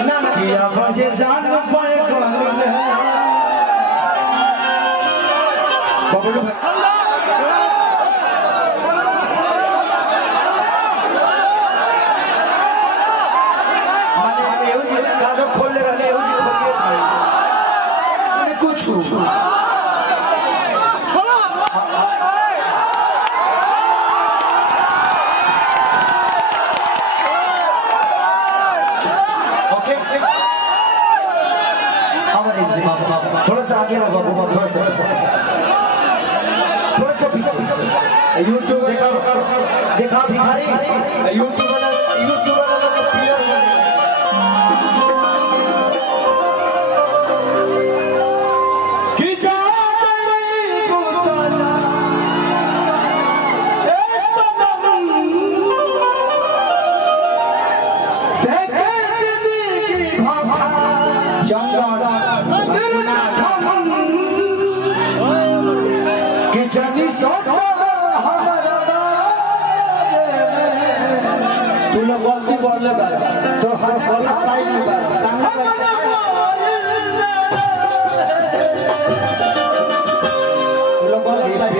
किया बजे जान पाए बबलू भाई खोल ले रहे कुछ थोड़ा सा आगे रहो बाबू, थोड़ा सा पीछे। यूट्यूब देखा भिखारी यूट्यूब वाला लोग प्लेयर हो तू लोग गलती बोल ले तो हर गलत साइड में सामने तू लोग गलत साइड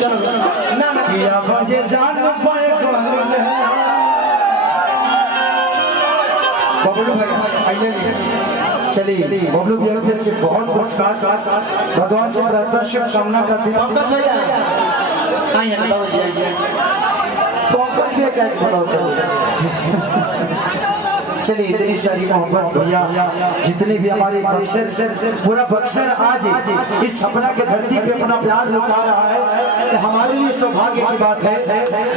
चलो किया बजे जान पाए बबलू भाई आइए चलिए बबलू भैया से बहुत पुरस्कार भगवान से प्रार्थना शुभकामना करते हैं। पंकज भी कैट बनाते चलिए इतनी सारी मोहब्बत भैया जितने भी हमारे बक्सर पूरा बक्सर आज इस सपना के धरती पे अपना प्यार लुटा रहा है। हमारे लिए सौभाग्य की बात है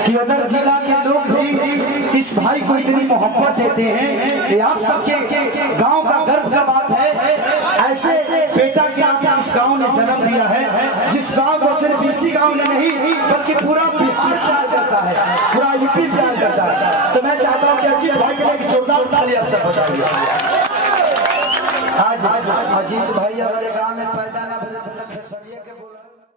कि अदर जिला के लोग भी इस भाई को इतनी मोहब्बत देते हैं। ये आप सबके गांव का गर्व का बात है। ऐसे बेटा के नाम इस गांव ने जन्म दिया है जिस गांव को सिर्फ इसी गांव ने नहीं बल्कि पूरा बिहार प्यार करता है, पूरा यूपी प्यार करता है। तो मैं चाहता हूँ कि अजीत भाई के लिए जोरदार ताली आप सब बजा दीजिए। आज अजीत भाई